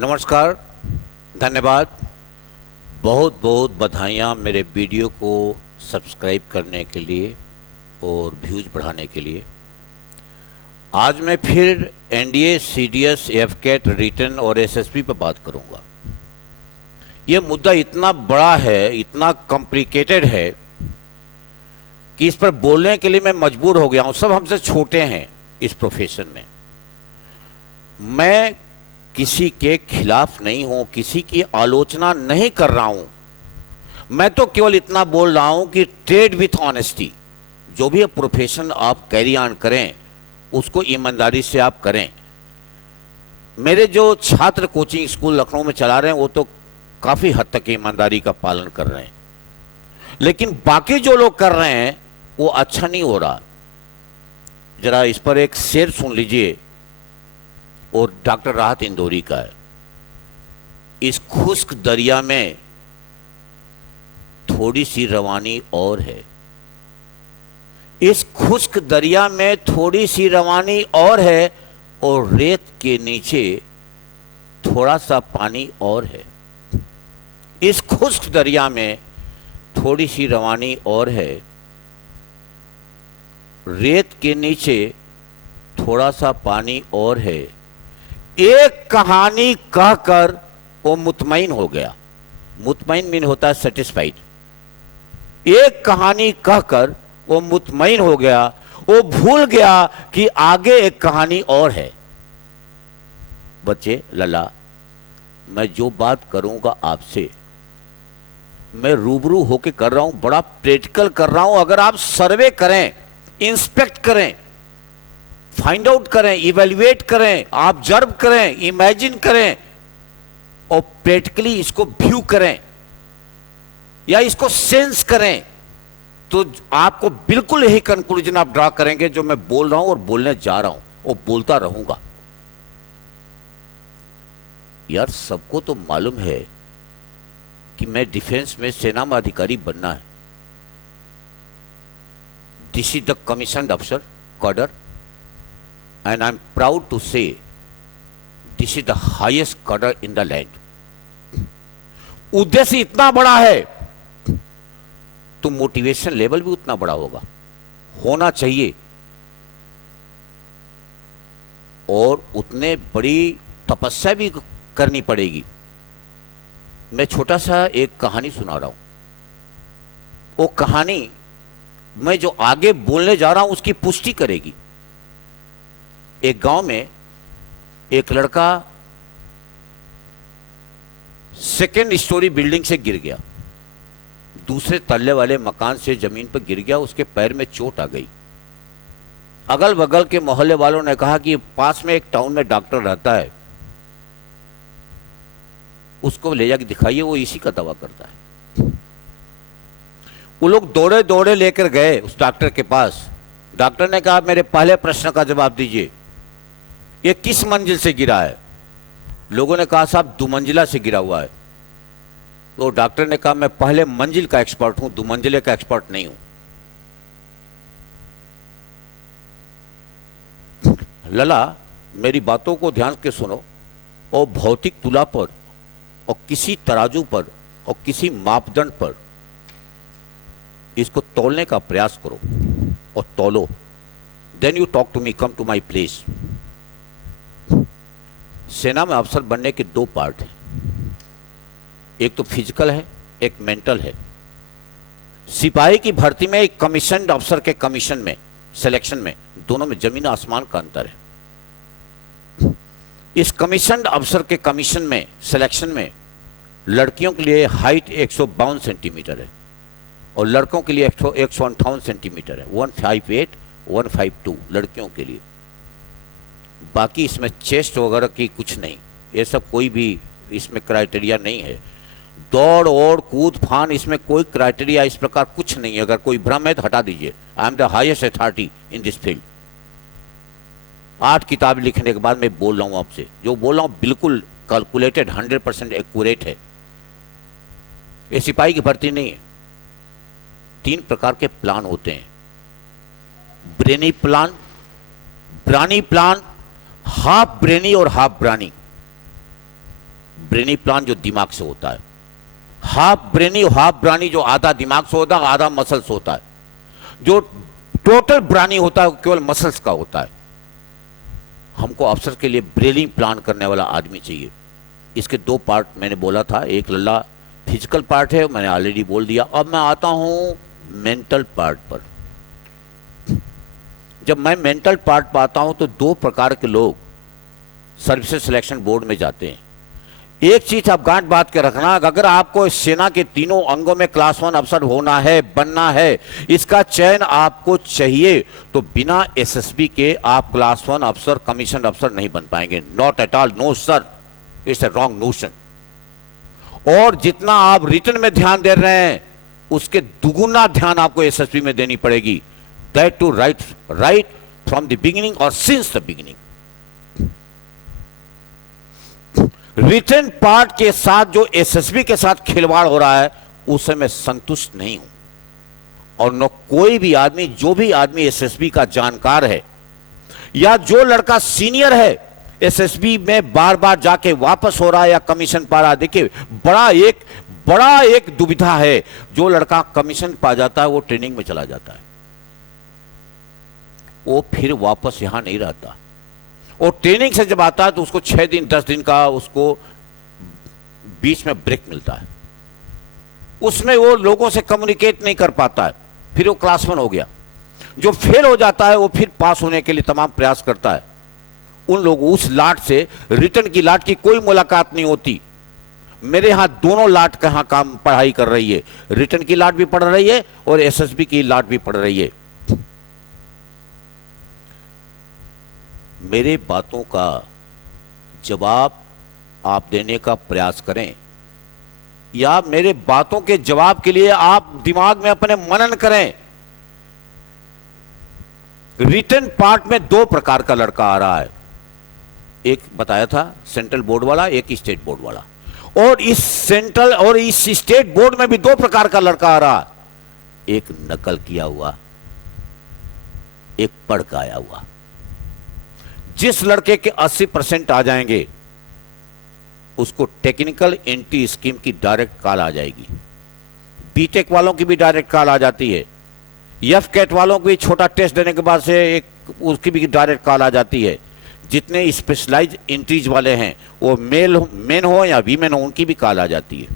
नमस्कार, धन्यवाद। बहुत बहुत बधाइयाँ मेरे वीडियो को सब्सक्राइब करने के लिए और व्यूज़ बढ़ाने के लिए। आज मैं फिर एनडीए, सीडीएस, एफकेट, रिटन और एसएसबी पर बात करूँगा। ये मुद्दा इतना बड़ा है, इतना कॉम्प्लिकेटेड है कि इस पर बोलने के लिए मैं मजबूर हो गया हूँ। सब हमसे छोटे हैं इस प्रोफेशन में। मैं किसी के खिलाफ नहीं हूं, किसी की आलोचना नहीं कर रहा हूं। मैं तो केवल इतना बोल रहा हूं कि ट्रेड विथ ऑनेस्टी, जो भी प्रोफेशन आप कैरी ऑन करें उसको ईमानदारी से आप करें। मेरे जो छात्र कोचिंग स्कूल लखनऊ में चला रहे हैं वो तो काफी हद तक ईमानदारी का पालन कर रहे हैं, लेकिन बाकी जो लोग कर रहे हैं वो अच्छा नहीं हो रहा। जरा इस पर एक शेर सुन लीजिए, और डॉक्टर राहत इंदौरी का है। इस खुश्क दरिया में थोड़ी सी रवानी और है, इस खुश्क दरिया में थोड़ी सी रवानी और है, और रेत के नीचे थोड़ा सा पानी और है। इस खुश्क दरिया में थोड़ी सी रवानी और है, रेत के नीचे थोड़ा सा पानी और है। एक कहानी कहकर वो मुतमईन हो गया। मुतमईन मीन होता है सेटिस्फाइड। एक कहानी कहकर वो मुतमईन हो गया, वो भूल गया कि आगे एक कहानी और है। बच्चे, लला, मैं जो बात करूंगा आपसे, मैं रूबरू होके कर रहा हूं, बड़ा प्रैक्टिकल कर रहा हूं। अगर आप सर्वे करें, इंस्पेक्ट करें, फाइंड आउट करें, इवेल्युएट करें, ऑब्जर्व करें, इमेजिन करें और प्रैक्टिकली इसको व्यू करें या इसको सेंस करें, तो आपको बिल्कुल यही कंक्लूजन आप ड्रा करेंगे जो मैं बोल रहा हूं और बोलने जा रहा हूं और बोलता रहूंगा। यार, सबको तो मालूम है कि मैं डिफेंस में सेना में अधिकारी बनना है। दिस इज द कमीशन्ड अफसर cadre, and I'm proud to say this is the highest cadre in the land. उद्देश्य इतना बड़ा है तो मोटिवेशन लेवल भी उतना बड़ा होना चाहिए, और उतने बड़ी तपस्या भी करनी पड़ेगी। मैं छोटा सा एक कहानी सुना रहा हूं। वो कहानी मैं जो आगे बोलने जा रहा हूं उसकी पुष्टि करेगी। एक गांव में एक लड़का सेकेंड स्टोरी बिल्डिंग से गिर गया, दूसरे तल्ले वाले मकान से जमीन पर गिर गया। उसके पैर में चोट आ गई। अगल बगल के मोहल्ले वालों ने कहा कि पास में एक टाउन में डॉक्टर रहता है, उसको ले जाके दिखाइए, वो इसी का दवा करता है। वो लोग दौड़े दौड़े लेकर गए उस डॉक्टर के पास। डॉक्टर ने कहा, मेरे पहले प्रश्न का जवाब दीजिए, ये किस मंजिल से गिरा है? लोगों ने कहा, साहब 2 मंजिला से गिरा हुआ है। तो डॉक्टर ने कहा, मैं पहले मंजिल का एक्सपर्ट हूं, 2 मंजिले का एक्सपर्ट नहीं हूं। लला, मेरी बातों को ध्यान से सुनो और भौतिक तुला पर और किसी तराजू पर और किसी मापदंड पर इसको तौलने का प्रयास करो और तौलो। Then you talk to me, come to my place. सेना में अफसर बनने के 2 पार्ट हैं, एक तो फिजिकल है, एक मेंटल है। सिपाही की भर्ती में एक कमीशन्ड अफसर के कमीशन में, सिलेक्शन में, दोनों में जमीन आसमान का अंतर है। इस कमीशन्ड अफसर के कमीशन में, सिलेक्शन में, लड़कियों के लिए हाइट 152 सेंटीमीटर है और लड़कों के लिए 158 सेंटीमीटर है। 158, 152 लड़कियों के लिए। बाकी इसमें चेस्ट वगैरह की कुछ नहीं, ये सब कोई भी इसमें क्राइटेरिया नहीं है। दौड़ और कूद फान, इसमें कोई क्राइटेरिया इस प्रकार कुछ नहीं है। अगर कोई भ्रम है तो हटा दीजिए। I am the highest authority in this field. 8 किताब लिखने के बाद मैं बोल रहा हूं आपसे, जो बोल रहा हूं बिल्कुल कैलकुलेटेड, 100% एक्यूरेट है। ये सिपाही की भर्ती नहीं है। 3 प्रकार के प्लान होते हैं, brainy plan, brawny plan, half brainy और हाफ ब्रानी। ब्रेनी प्लान जो दिमाग से होता है, हाफ ब्रेनी हाफ ब्रानी जो आधा दिमाग से होता है आधा मसल्स होता है, जो टोटल ब्रानी होता है वो केवल मसल्स का होता है। हमको अफसर के लिए ब्रेनी प्लान करने वाला आदमी चाहिए। इसके दो पार्ट मैंने बोला था, एक लल्ला फिजिकल पार्ट है, मैंने ऑलरेडी बोल दिया। अब मैं आता हूं मेंटल पार्ट पर। जब मैं मेंटल पार्ट पर आता हूं तो दो प्रकार के लोग सर्विसेज सिलेक्शन बोर्ड में जाते हैं। एक चीज आप गांठ बात के रखना, अगर आपको सेना के तीनों अंगों में क्लास 1 अफसर होना है, बनना है, इसका चयन आपको चाहिए, तो बिना एसएसबी के आप क्लास 1 अफसर कमीशन अफसर नहीं बन पाएंगे। Not at all, no sir, it's a wrong notion. और जितना आप रिटन में ध्यान दे रहे हैं उसके दुगुना ध्यान आपको एसएसबी में देनी पड़ेगी। That too right from the beginning और since the beginning. Written part के साथ जो एसएसबी के साथ खिलवाड़ हो रहा है उससे मैं संतुष्ट नहीं हूं। और न कोई भी आदमी, जो भी आदमी एसएसबी का जानकार है या जो लड़का सीनियर है एसएसबी में बार बार जाके वापस हो रहा है या कमीशन पा रहा है, देखिए बड़ा एक दुविधा है। जो लड़का कमीशन पा जाता है वो ट्रेनिंग में चला जाता है, वो फिर वापस यहां नहीं रहता। और ट्रेनिंग से जब आता है तो उसको 6 दिन 10 दिन का उसको बीच में ब्रेक मिलता है, उसमें वो लोगों से कम्युनिकेट नहीं कर पाता है, फिर वो क्लास 1 हो गया। जो फेल हो जाता है वो फिर पास होने के लिए तमाम प्रयास करता है। उन लोगों, उस लाट से रिटर्न की लाट की कोई मुलाकात नहीं होती। मेरे यहां दोनों लाट कहां काम पढ़ाई कर रही है, रिटर्न की लाट भी पढ़ रही है और एसएसबी की लाट भी पढ़ रही है। मेरे बातों का जवाब आप देने का प्रयास करें या मेरे बातों के जवाब के लिए आप दिमाग में अपने मनन करें। रिटन पार्ट में दो प्रकार का लड़का आ रहा है, एक बताया था सेंट्रल बोर्ड वाला, एक स्टेट बोर्ड वाला। और इस सेंट्रल और इस स्टेट बोर्ड में भी दो प्रकार का लड़का आ रहा है, एक नकल किया हुआ, एक पढ़ के आया हुआ। जिस लड़के के 80% आ जाएंगे उसको टेक्निकल एंट्री स्कीम की डायरेक्ट कॉल आ जाएगी। बीटेक वालों की भी डायरेक्ट कॉल आ जाती है, एफ कैट वालों को भी छोटा टेस्ट देने के बाद से एक उसकी भी डायरेक्ट कॉल आ जाती है। जितने स्पेशलाइज एंट्रीज वाले हैं वो मेन हो या वीमेन हो, उनकी भी कॉल आ जाती है।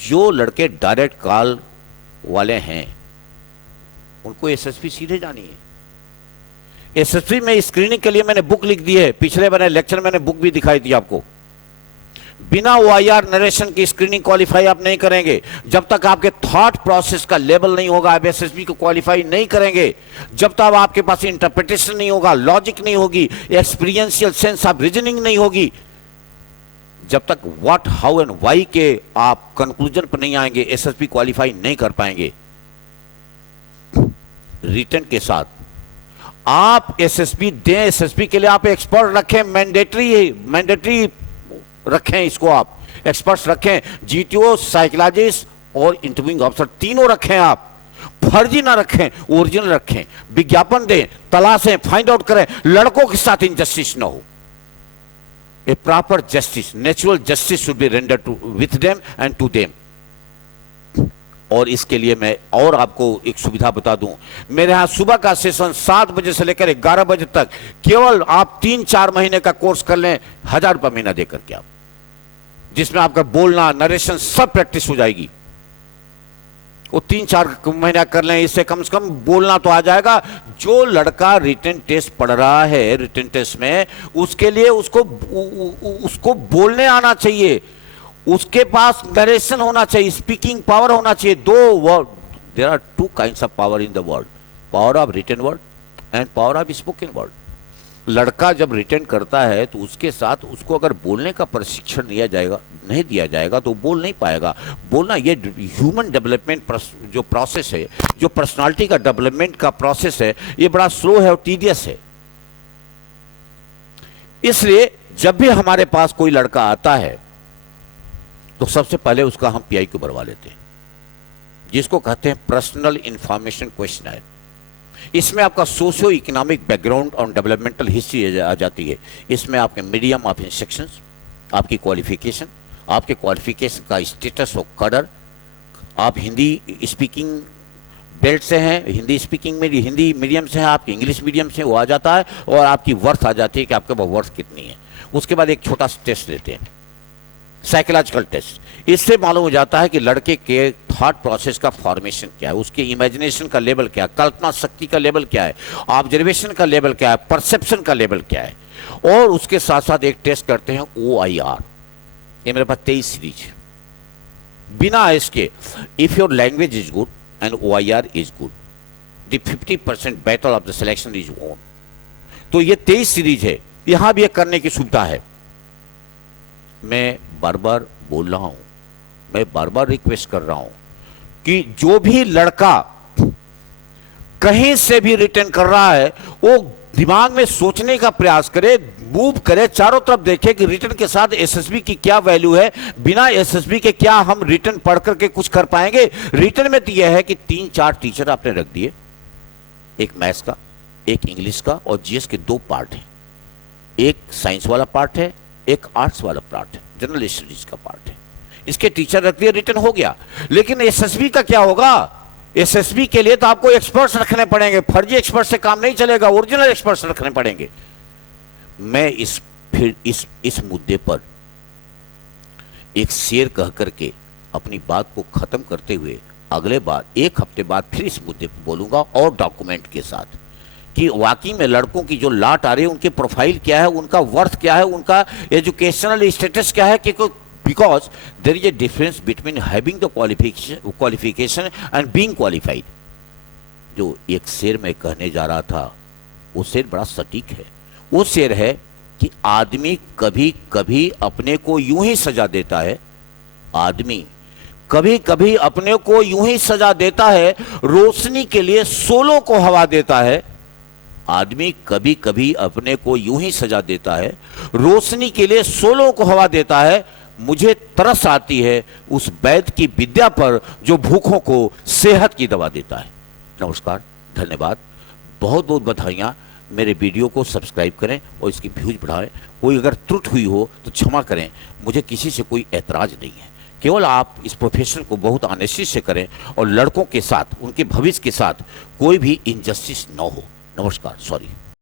जो लड़के डायरेक्ट कॉल वाले हैं उनको एसएसपी सीधे जानी है। एसएसपी में स्क्रीनिंग के लिए मैंने बुक लिख दी है, पिछले मैंने लेक्चर मैंने बुक भी दिखाई थी आपको। बिना ओआईआर नरेशन की स्क्रीनिंग क्वालिफाई आप नहीं करेंगे। जब तक आपके थॉट प्रोसेस का लेवल नहीं होगा आप एसएसबी को क्वालिफाई नहीं करेंगे। जब तक आपके पास इंटरप्रिटेशन नहीं होगा, लॉजिक नहीं होगी, एक्सपीरियंशियल सेंस ऑफ रीजनिंग नहीं होगी, जब तक व्हाट, हाउ एंड व्हाई के आप कंक्लूजन पर नहीं आएंगे, एसएसबी क्वालिफाई नहीं कर पाएंगे। रिटर्न के साथ आप एसएसबी दें, एसएसबी के लिए आप एक्सपर्ट रखें, मैंडेटरी रखें, इसको आप एक्सपर्ट्स रखें, जीटीओ, साइकोलॉजिस्ट और इंटरव्यूइंग ऑफिसर तीनों रखें। आप फर्जी ना रखें, ओरिजिनल रखें, विज्ञापन दें, तलाशें, फाइंड आउट करें। लड़कों के साथ इनजस्टिस ना हो। A proper justice, natural justice should be rendered to with them and to them. और इसके लिए मैं और आपको एक सुविधा बता दूं, मेरे यहां सुबह का सेशन 7 बजे से लेकर 11 बजे तक, केवल आप 3-4 महीने का कोर्स कर लें 1000 रुपये महीना देकर के आप, जिसमें आपका बोलना, नरेशन सब प्रैक्टिस हो जाएगी। वो 3-4 महीना कर लें, इससे कम से कम बोलना तो आ जाएगा। जो लड़का रिटन टेस्ट पढ़ रहा है, रिटन टेस्ट में, उसके लिए उसको बोलने आना चाहिए, उसके पास नरेशन होना चाहिए, स्पीकिंग पावर होना चाहिए। दो word, there are 2 kinds of power in the world, power of written word and power of spoken word. लड़का जब रिटर्न करता है तो उसके साथ उसको अगर बोलने का प्रशिक्षण नहीं दिया जाएगा तो बोल नहीं पाएगा। बोलना ये ह्यूमन डेवलपमेंट जो प्रोसेस है, जो पर्सनालिटी का डेवलपमेंट का प्रोसेस है, ये बड़ा स्लो है और टीडियस है। इसलिए जब भी हमारे पास कोई लड़का आता है तो सबसे पहले उसका हम पीआईक्यू भरवा लेते हैं, जिसको कहते हैं पर्सनल इंफॉर्मेशन क्वेश्चनर। इसमें आपका सोशियो इकोनॉमिक बैकग्राउंड और डेवलपमेंटल हिस्ट्री आ जाती है। इसमें आपके मीडियम ऑफ इंस्ट्रक्शंस, आपकी क्वालिफिकेशन, आपके क्वालिफिकेशन का स्टेटस और कदर, आप हिंदी स्पीकिंग बेल्ट से हैं, हिंदी स्पीकिंग में हिंदी मीडियम से हैं, आपके इंग्लिश मीडियम से, वो आ जाता है और आपकी वर्थ आ जाती है कि आपके पास वर्थ कितनी है। उसके बाद एक छोटा सा टेस्ट लेते हैं, साइकोलॉजिकल टेस्ट। इससे मालूम हो जाता है कि लड़के के थॉट प्रोसेस का फॉर्मेशन क्या है, उसके इमेजिनेशन का लेवल क्या है, कल्पना शक्ति का लेवल क्या है, ऑब्जर्वेशन का लेवल क्या है, परसेप्शन का लेवल क्या है। और उसके साथ साथ एक टेस्ट करते हैं OIR। ये मेरे पास 23 सीरीज है। बिना इसके if your language is good and OIR is good, the 50% battle of the selection is own. तो ये 23 सीरीज है, यहां भी ये करने की सुविधा है। मैं बार बार बोल रहा हूं, मैं बार बार रिक्वेस्ट कर रहा हूं कि जो भी लड़का कहीं से भी रिटर्न कर रहा है वो दिमाग में सोचने का प्रयास करे, मूव करे, चारों तरफ देखे कि रिटर्न के साथ एसएसबी की क्या वैल्यू है, बिना एसएसबी के क्या हम रिटर्न पढ़ करके कुछ कर पाएंगे। रिटर्न में तो यह है कि 3-4 टीचर आपने रख दिए, एक मैथ्स का, एक इंग्लिश का और जीएस के 2 पार्ट है, एक साइंस वाला पार्ट है, एक आर्ट्स वाला पार्ट है, जनरल स्टडीज का पार्ट है। इसके टीचर रख दिए, रिटर्न हो गया। लेकिन एसएसबी का क्या होगा? एसएसबी के लिए तो आपको एक्सपर्ट्स रखने पड़ेंगे, फर्जी एक्सपर्ट से काम नहीं चलेगा, ओरिजिनल एक्सपर्ट्स रखने पड़ेंगे। मैं इस मुद्दे पर एक शेर कह करके अपनी बात को खत्म करते हुए अगले बार 1 हफ्ते बाद फिर इस मुद्दे पर बोलूंगा और डॉक्यूमेंट के साथ कि वाकई में लड़कों की जो लाट आ रही है उनके प्रोफाइल क्या है, उनका वर्थ क्या है, उनका एजुकेशनल स्टेटस क्या है। कि because there is a difference between having the qualification and being qualified. जो एक शेर में कहने जा रहा था वो शेर बड़ा सटीक है। वो शेर है कि आदमी कभी कभी अपने को यूं ही सजा देता है, आदमी कभी कभी अपने को यूं ही सजा देता है, रोशनी के लिए सोलों को हवा देता है। आदमी कभी कभी अपने को यूं ही सजा देता है, रोशनी के लिए सोलों को हवा देता है। मुझे तरस आती है उस वैद्य की विद्या पर जो भूखों को सेहत की दवा देता है। नमस्कार, धन्यवाद, बहुत बहुत बधाइयाँ। मेरे वीडियो को सब्सक्राइब करें और इसकी व्यूज बढ़ाएं। कोई अगर त्रुटि हुई हो तो क्षमा करें, मुझे किसी से कोई ऐतराज नहीं है। केवल आप इस प्रोफेशन को बहुत ऑनेस्टी से करें और लड़कों के साथ, उनके भविष्य के साथ कोई भी इनजस्टिस न हो। नमस्कार, सॉरी।